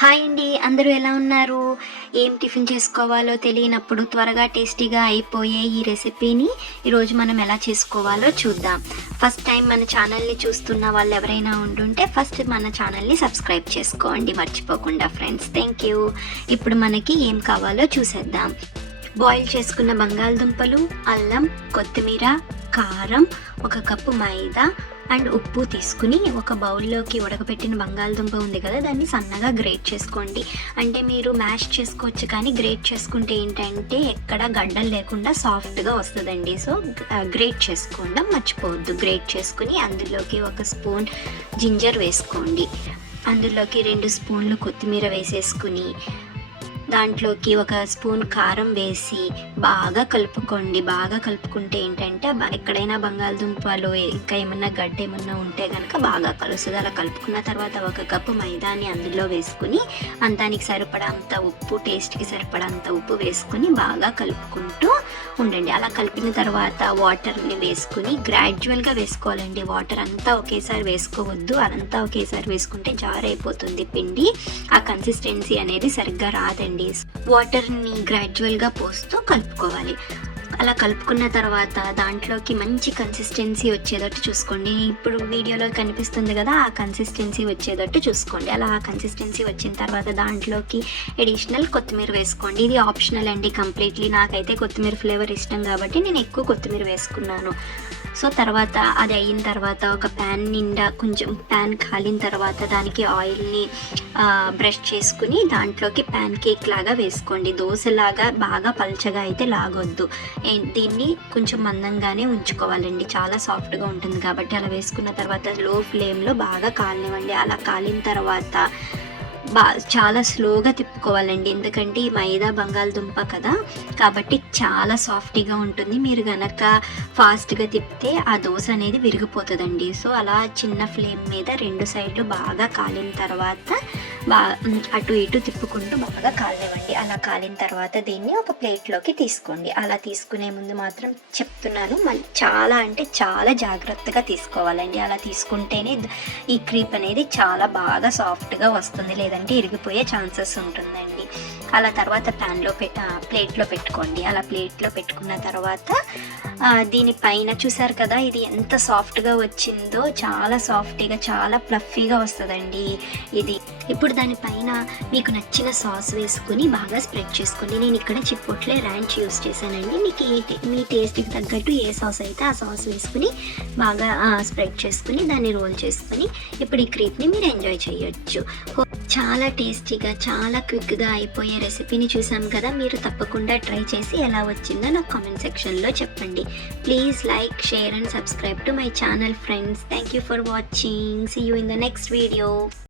Hi అండి, అందరూ ఎలా ఉన్నారు? ఏం టిఫిన్ చేసుకోవాలో తెలియనప్పుడు త్వరగా టేస్టీగా అయిపోయే ఈ రెసిపీని ఈరోజు మనం ఎలా చేసుకోవాలో చూద్దాం. ఫస్ట్ టైం మన ఛానల్ని చూస్తున్న వాళ్ళు ఎవరైనా ఉండుంటే ఫస్ట్ మన ఛానల్ని సబ్స్క్రైబ్ చేసుకోండి మర్చిపోకుండా ఫ్రెండ్స్. Thank you. ఇప్పుడు మనకి ఏం కావాలో చూసేద్దాం. బాయిల్ చేసుకున్న బంగాళదుంపలు, అల్లం, కొత్తిమీర, కారం, 1 కప్పు మైదా అండ్ ఉప్పు తీసుకుని ఒక బౌల్లోకి ఉడకపెట్టిన బంగాళదుంప ఉంది కదా, దాన్ని సన్నగా గ్రేట్ చేసుకోండి. అంటే మీరు మ్యాష్ చేసుకోవచ్చు, కానీ గ్రేట్ చేసుకుంటే ఏంటంటే ఎక్కడ గడ్డలు లేకుండా సాఫ్ట్గా వస్తుందండి. సో గ్రేట్ చేసుకోవడం మర్చిపోవద్దు. గ్రేట్ చేసుకుని అందులోకి 1 స్పూన్ జింజర్ వేసుకోండి. అందులోకి 2 స్పూన్లు కొత్తిమీర వేసేసుకుని దాంట్లోకి 1 స్పూన్ కారం వేసి బాగా కలుపుకోండి. బాగా కలుపుకుంటే ఏంటంటే ఎక్కడైనా బంగాళదుంపలు ఇంకా ఏమన్నా గడ్డ ఏమన్నా ఉంటే కనుక బాగా కలుస్తుంది. అలా కలుపుకున్న తర్వాత 1 కప్పు మైదాని అందులో వేసుకుని దానికి సరిపడంత ఉప్పు, టేస్ట్కి సరిపడంత ఉప్పు వేసుకుని బాగా కలుపుకుంటూ ఉండండి. అలా కలిపిన తర్వాత వాటర్ని వేసుకుని గ్రాడ్యువల్గా వేసుకోవాలండి. వాటర్ అంతా ఒకేసారి వేసుకోవద్దు. అదంతా ఒకేసారి వేసుకుంటే జారైపోతుంది పిండి. ఆ కన్సిస్టెన్సీ అనేది సరిగ్గా రాదండి. వాటర్ని గ్రాడ్యువల్గా పోస్తూ కలుపుకోవాలి. అలా కలుపుకున్న తర్వాత దాంట్లోకి మంచి కన్సిస్టెన్సీ వచ్చేటట్టు చూసుకోండి. ఇప్పుడు వీడియోలో కనిపిస్తుంది కదా, ఆ కన్సిస్టెన్సీ వచ్చేటట్టు చూసుకోండి. అలా ఆ కన్సిస్టెన్సీ వచ్చిన తర్వాత దాంట్లోకి అడిషనల్ కొత్తిమీర వేసుకోండి. ఇది ఆప్షనల్ అండి కంప్లీట్లీ. నాకైతే కొత్తిమీర ఫ్లేవర్ ఇష్టం కాబట్టి నేను ఎక్కువ కొత్తిమీర వేసుకున్నాను. సో తర్వాత అది అయిన తర్వాత ఒక ప్యాన్ నిండా కొంచెం ప్యాన్ కాలిన తర్వాత దానికి ఆయిల్ని బ్రష్ చేసుకుని దాంట్లోకి ప్యాన్ కేక్ లాగా వేసుకోండి. దోశలాగా బాగా పల్చగా అయితే లాగొద్దు. దీన్ని కొంచెం మందంగానే ఉంచుకోవాలండి. చాలా సాఫ్ట్గా ఉంటుంది కాబట్టి అలా వేసుకున్న తర్వాత లో ఫ్లేమ్లో బాగా కాలనివ్వండి. అలా కాలిన తర్వాత చాలా స్లోగా తిప్పుకోవాలండి. ఎందుకంటే ఈ మైదా బంగాళదుంప కదా కాబట్టి చాలా సాఫ్ట్గా ఉంటుంది. మీరు కనుక ఫాస్ట్గా తిప్పితే ఆ దోశ అనేది విరిగిపోతుందండి. సో అలా చిన్న ఫ్లేమ్ మీద 2 సైడ్లు బాగా కాలిన తర్వాత అటు ఇటు తిప్పుకుంటూ బాగా కాలనివ్వండి. అలా కాలిన తర్వాత దీన్ని ఒక ప్లేట్లోకి తీసుకోండి. అలా తీసుకునే ముందు మాత్రం చెప్తున్నాను, మళ్ళీ చాలా అంటే చాలా జాగ్రత్తగా తీసుకోవాలండి. అలా తీసుకుంటేనే ఈ క్రీప్ అనేది చాలా బాగా సాఫ్ట్గా వస్తుంది, లేదంటే ఇరిగిపోయే ఛాన్సెస్ ఉంటుందండి. అలా తర్వాత ప్లేట్లో పెట్టుకోండి. అలా ప్లేట్లో పెట్టుకున్న తర్వాత దీనిపైన చూసారు కదా ఇది ఎంత సాఫ్ట్గా వచ్చిందో, చాలా సాఫ్ట్గా చాలా ప్లఫీగా వస్తుందండి ఇది. ఇప్పుడు దానిపైన మీకు నచ్చిన సాస్ వేసుకుని బాగా స్ప్రెడ్ చేసుకోండి. నేను ఇక్కడ చిపోట్లే ర్యాంచ్ యూస్ చేశానండి. మీకు మీ టేస్ట్కి తగ్గట్టు ఏ సాస్ అయితే ఆ సాస్ వేసుకుని బాగా స్ప్రెడ్ చేసుకుని దాన్ని రోల్ చేసుకుని ఇప్పుడు ఈ క్రీప్ని మీరు ఎంజాయ్ చేయొచ్చు. చాలా టేస్టీగా చాలా క్విక్గా అయిపోయే రెసిపీని చూసాం కదా, మీరు తప్పకుండా ట్రై చేసి ఎలా వచ్చిందో నాకు కామెంట్ సెక్షన్లో చెప్పండి. Please like, share and subscribe to my channel friends. Thank you for watching. See you in the next video.